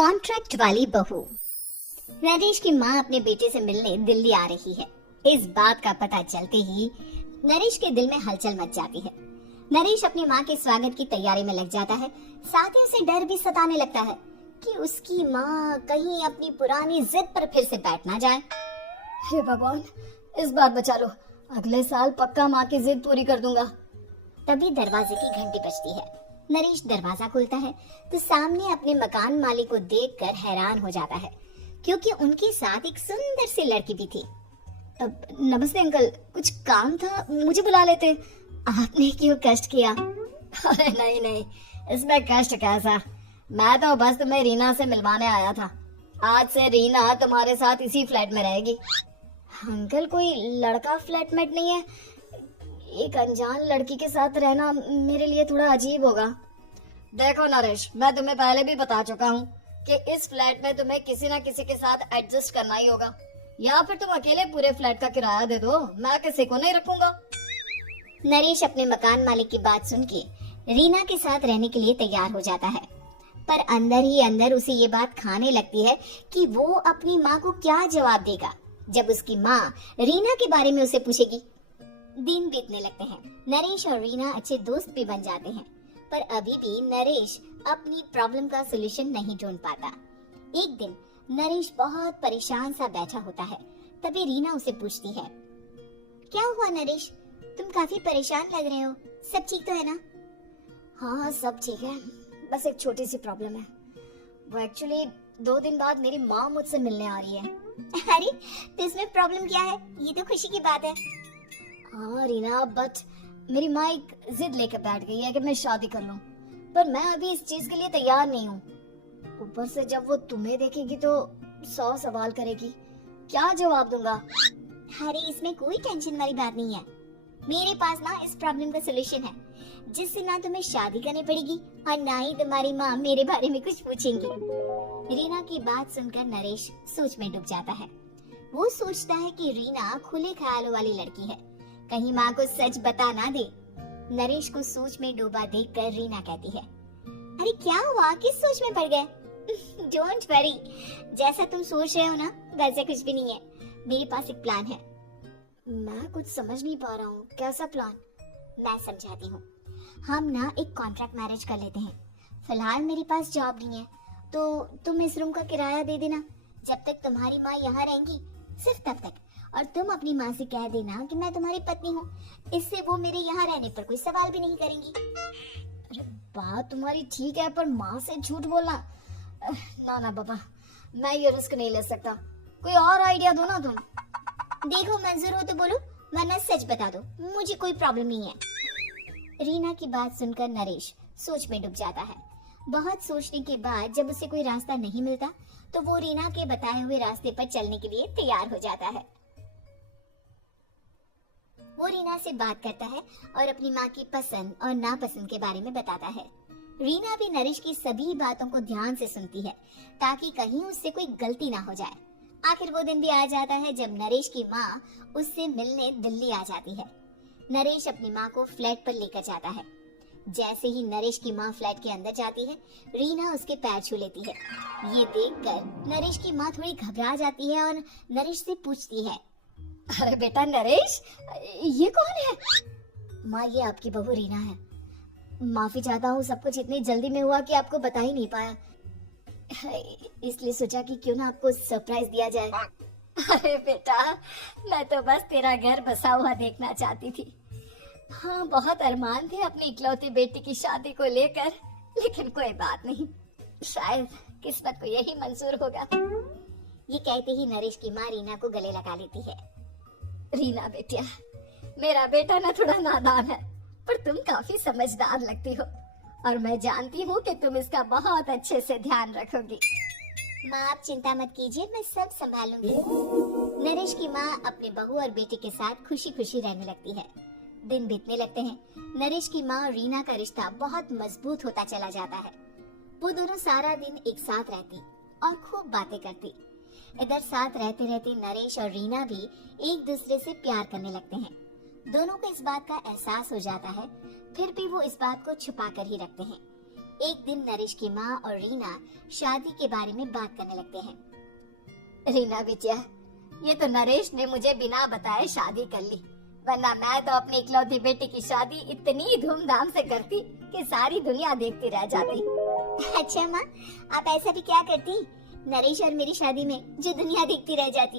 Contract वाली बहू। नरेश की माँ अपने बेटे से मिलने दिल्ली आ रही है। इस बात का पता चलते ही नरेश के दिल में हलचल मच जाती है। नरेश अपनी माँ के स्वागत की तैयारी में लग जाता है। साथ ही उसे डर भी सताने लगता है कि उसकी माँ कहीं अपनी पुरानी जिद पर फिर से बैठ ना जाए। हे भगवान, इस बार बचा लो, अगले साल पक्का माँ की जिद पूरी कर दूंगा। तभी दरवाजे की घंटी बजती है। नरेश दरवाजा खोलता है तो सामने अपने मकान मालिक को देखकर हैरान हो जाता है, क्योंकि उनके साथ एक सुंदर सी लड़की भी थी। नमस्ते अंकल, कुछ काम था, मुझे बुला लेते। आपने क्यों कष्ट किया? अरे नहीं, इसमें कष्ट कैसा, मैं तो बस तुम्हें रीना से मिलवाने आया था। आज से रीना तुम्हारे साथ इसी फ्लैट में रहेगी। अंकल, कोई लड़का फ्लैटमेट नहीं है? एक अनजान लड़की के साथ रहना मेरे लिए थोड़ा अजीब होगा। देखो नरेश, मैं तुम्हें पहले भी बता चुका हूँ कि इस फ्लैट में तुम्हें किसी न किसी के साथ एडजस्ट करना ही होगा, या फिर तुम अकेले पूरे फ्लैट का किराया दे दो, मैं किसी को नहीं रखूंगा। नरेश अपने मकान मालिक की बात सुन के रीना के साथ रहने के लिए तैयार हो जाता है, पर अंदर ही अंदर उसे ये बात खाने लगती है कि वो अपनी माँ को क्या जवाब देगा जब उसकी माँ रीना के बारे में उसे पूछेगी। दिन बीतने लगते हैं। नरेश और रीना अच्छे दोस्त भी बन जाते हैं, पर अभी भी नरेश अपनी प्रॉब्लम का सलूशन नहीं ढूंढ पाता। एक दिन नरेश बहुत परेशान सा बैठा होता है। तभी रीना उसे पूछती है, क्या हुआ नरेश, तुम काफी परेशान लग रहे हो, सब ठीक तो है ना? हाँ, सब ठीक है, बस एक छोटी सी प्रॉब्लम है। वो एक्चुअली 2 दिन बाद मेरी माँ मुझसे मिलने आ रही है। अरे, तो इसमें प्रॉब्लम क्या है? ये तो खुशी की बात है। हाँ रीना, बट मेरी माँ एक जिद लेकर बैठ गई है कि मैं शादी कर लूं, पर मैं अभी इस चीज के लिए तैयार नहीं हूँ। ऊपर से जब वो तुम्हें देखेगी तो 100 सवाल करेगी, क्या जवाब दूंगा? अरे, इसमें कोई टेंशन वाली बात नहीं है। मेरे पास ना इस प्रॉब्लम का सलूशन है, जिससे ना तुम्हें शादी करनी पड़ेगी और ना ही तुम्हारी माँ मेरे बारे में कुछ पूछेंगी। रीना की बात सुनकर नरेश सोच में डूब जाता है। वो सोचता है कि रीना खुले ख्यालों वाली लड़की है, कहीं माँ को सच बता ना दे। नरेश को सोच में डूबा देखकर रीना कहती है, अरे क्या हुआ, किस सोच में पड़ गए? डोंट वरी, जैसा तुम सोच रहे हो ना वैसे कुछ भी नहीं है। मेरे पास एक प्लान है। मैं कुछ समझ नहीं पा रहा हूँ, कैसा प्लान? मैं समझाती हूँ। हम ना एक कॉन्ट्रैक्ट मैरिज कर लेते हैं। फिलहाल मेरे पास जॉब नहीं है, तो तुम इस रूम का किराया दे देना जब तक तुम्हारी माँ यहाँ रहेंगी, सिर्फ तब तक। और तुम अपनी माँ से कह देना कि मैं तुम्हारी पत्नी हूँ, इससे वो मेरे यहाँ रहने पर कोई सवाल भी नहीं करेंगी। अरे बात तुम्हारी ठीक है, पर माँ से झूठ बोलना, ना बाबा, मैं ये रिस्क नहीं ले सकता। कोई और आइडिया दो ना तुम। देखो, मंजूर हो तो बोलो, वरना सच बता दो, मुझे कोई प्रॉब्लम नहीं है। रीना की बात सुनकर नरेश सोच में डूब जाता है। बहुत सोचने के बाद जब उसे कोई रास्ता नहीं मिलता तो वो रीना के बताए हुए रास्ते पर चलने के लिए तैयार हो जाता है। वो रीना से बात करता है और अपनी माँ की पसंद और नापसंद के बारे में बताता है। रीना भी नरेश की सभी बातों को ध्यान से सुनती है, ताकि कहीं उससे कोई गलती ना हो जाए। आखिर वो दिन भी आ जाता है जब नरेश की माँ उससे मिलने दिल्ली आ जाती है। नरेश अपनी माँ को फ्लैट पर लेकर जाता है। जैसे ही नरेश की माँ फ्लैट के अंदर जाती है, रीना उसके पैर छू लेती है। ये देखकर नरेश की माँ थोड़ी घबरा जाती है और नरेश से पूछती है, अरे बेटा नरेश, ये कौन है? माँ, ये आपकी बहू रीना है। माफी चाहता हूँ, सब कुछ इतनी जल्दी में हुआ कि आपको बता ही नहीं पाया, इसलिए सोचा कि क्यों ना आपको सरप्राइज दिया जाए। अरे बेटा, मैं तो बस तेरा घर बसा हुआ देखना चाहती थी। हाँ, बहुत अरमान थे अपनी इकलौती बेटी की शादी को लेकर, लेकिन कोई बात नहीं, शायद किस्मत को यही मंजूर होगा। ये कहते ही नरेश की माँ रीना को गले लगा लेती है। रीना बेटिया, मेरा बेटा ना थोड़ा नादान है, पर तुम काफी समझदार लगती हो, और मैं जानती हूँ कि तुम इसका बहुत अच्छे से ध्यान रखोगी। माँ, आप चिंता मत कीजिए, मैं सब संभालूंगी। नरेश की माँ अपने बहू और बेटे के साथ खुशी खुशी रहने लगती है। दिन बीतने लगते हैं। नरेश की माँ और रीना का रिश्ता बहुत मजबूत होता चला जाता है। वो दोनों सारा दिन एक साथ रहती और खूब बातें करती। इधर साथ रहते रहते नरेश और रीना भी एक दूसरे से प्यार करने लगते हैं। दोनों को इस बात का एहसास हो जाता है, फिर भी वो इस बात को छुपा कर ही रखते हैं। एक दिन नरेश की माँ और रीना शादी के बारे में बात करने लगते हैं। रीना बिटिया, ये तो नरेश ने मुझे बिना बताए शादी कर ली, वरना मैं तो अपनी इकलौती बेटी की शादी इतनी धूमधाम से करती कि सारी दुनिया देखती रह जाती। अच्छा माँ, आप ऐसा भी क्या करती नरेश और मेरी शादी में जो दुनिया देखती रह जाती?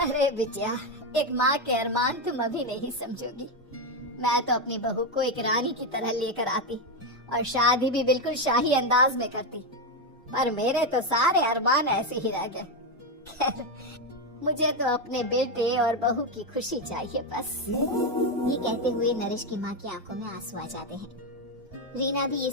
अरे बिटिया, एक माँ के अरमान तुम अभी नहीं समझोगी। मैं तो अपनी बहू को एक रानी की तरह लेकर आती और शादी भी बिल्कुल शाही अंदाज में करती, पर मेरे तो सारे अरमान ऐसे ही रह गए। खैर, मुझे तो अपने बेटे और बहू की खुशी चाहिए बस। ये कहते हुए नरेश की माँ की आंखों में आंसू आ जाते हैं। रीना भी ये